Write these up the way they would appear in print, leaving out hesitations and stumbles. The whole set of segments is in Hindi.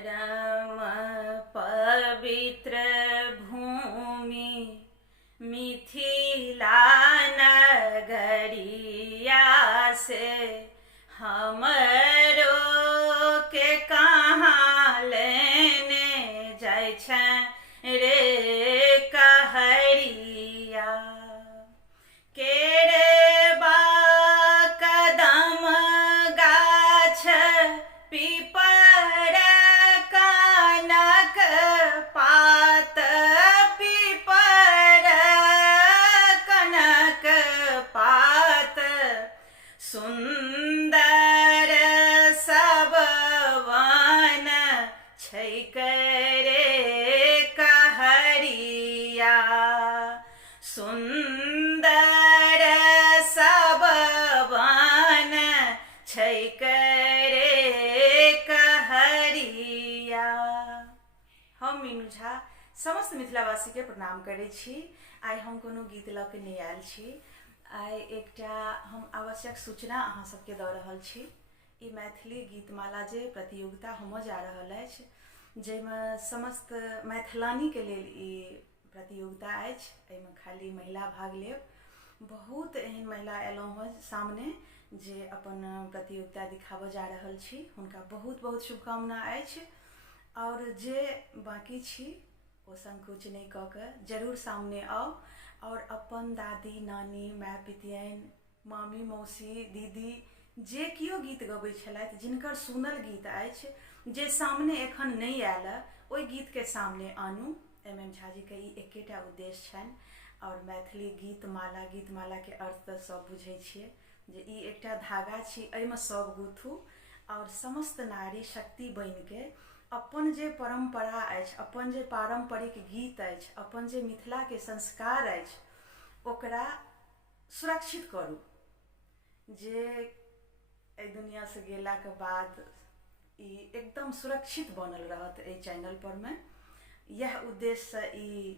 परम पवित्र भूमि मिथिला नगरिया से हमरो के कहाँ लेने जाइ छै रे कहरिया केरे बा कदम गाछ पीपर कनक पात पीपर कनक पात सुंदर सब वन छैक रे कहरिया सुंदर सब वन छैक रे कहरिया। हम मीनू झा समस्त मिथिलावासी के प्रणाम करै छी। आइ हम कोनो गीत लऽ के नहीं आयल छी। आइ एकटा हम आवश्यक सूचना अहाँ सबके दऽ रहल छी। ई मैथिली गीतमाला जे प्रतियोगिता होमऽ जा रहल अछि, जाहिमे समस्त मैथिलानी के लेल ई प्रतियोगिता अछि। एहिमे खाली महिला भाग लेब। बहुत एहन महिला एलहुँ हँ सामने जे अपन प्रतियोगिता दिखाबऽ जा रहल छी। हुनका बहुत बहुत शुभकामना अछि। और जे बाकी छी ओ संकोच नहीं कऽ के जरूर सामने आउ और अपन दादी नानी माय पितियन मामी मौसी दीदी जे किओ गीत गबै छलथि, जिनकर सुनल गीत अछि, जे सामने एखन नहीं आयल ओहि गीत के सामने आनू। एम झा जी के ई एकेटा उद्देश्य छनि। और मैथिली गीतमाला के अर्थ तऽ सब बुझै छियै जे ई एकटा धागा छी, एहिमे सब गूथू और समस्त नारी शक्ति बनि के अपन जे परंपरा अछि, अपन जे पारंपरिक गीत अछि, अपन जे मिथिला के संस्कार अछि, ओकरा सुरक्षित करू। जे एहि दुनिया से गेला के बाद ई एकदम सुरक्षित बनल रहत। एहि चैनल पर में यह उद्देश्य से ई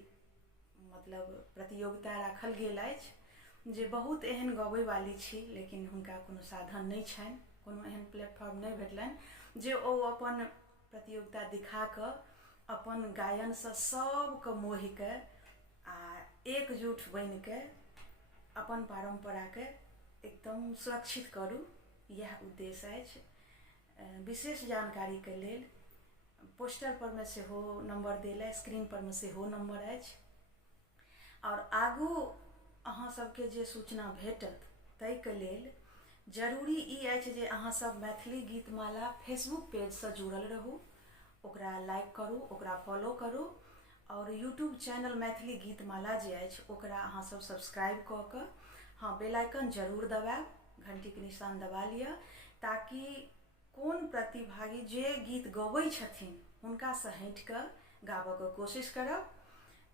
मतलब प्रतियोगिता राखल गेल अछि जे बहुत एहन गबै वाली छी लेकिन हुनका कोनो साधन नहीं छनि, कोनो एहन प्लेटफॉर्म नहीं भेटलनि जे ओ अपन प्रतियोगिता दिखा कऽ अपन गायन से सबके मोहि के आ एकजुट बनि के अपन परंपरा के एकदम सुरक्षित करू। यह उद्देश्य अछि। विशेष जानकारी के लेल पोस्टर पर में सेहो नंबर देल अछि, स्क्रीन पर में सेहो नंबर अछि। और आगू अहाँ सबके जे सूचना भेटत ताहि के लेल जरूरी ई अछि जे अहाँ सब मैथिली गीतमाला फेसबुक पेज से जुड़ल रहू, ओकरा लाइक करू, ओकरा फॉलो करू और यूट्यूब चैनल मैथिली गीतमाला जे अछि ओकरा अहाँ सब सब्सक्राइब कऽ के हाँ बेल आइकन जरूर दबाएब, घंटी के निशान दबा लिअ, ताकि कोन प्रतिभागी जे गीत गबै छथिन हुनका से हटि कऽ गाबऽ के कोशिश करब।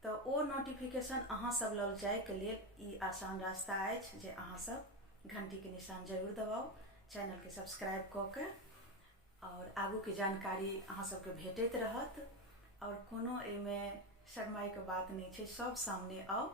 तो ओ नोटिफिकेशन अहाँ सब लग जाए के लेल ई आसान रास्ता अछि जे अहाँ सब घंटी के निशान जरूर दबाउ, चैनल के सब्सक्राइब कऽ के और आगू के जानकारी अहाँ सबके भेटैत रहत। और कोनो एहिमे शर्माई के बात नहीं छै, सब सामने आओ।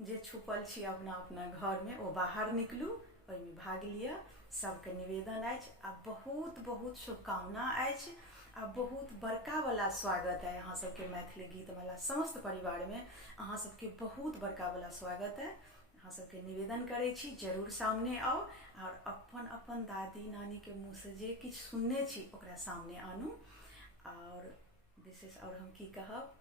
जे छुपल छी अपना अपना घर में ओ बाहर निकलू, ओहिमे भाग लिअ। सबके निवेदन अछि आ बहुत बहुत शुभकामना अछि आ बहुत बड़का वाला स्वागत है अहाँ सबके मैथिली गीतमाला समस्त परिवार में। अहाँ सबके बहुत बड़का वाला स्वागत है। अहाँ सबके निवेदन करै छी जरूर सामने आओ और अपन अपन दादी नानी के मुँह से जे किछु सुनने छी ओकरा सामने आनू। और विशेष और हम की कहब,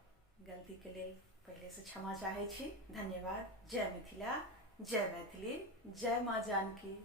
गलती के लेल पहले से क्षमा चाहे छी। धन्यवाद। जय मिथिला, जय मैथिली, जय माँ जानकी।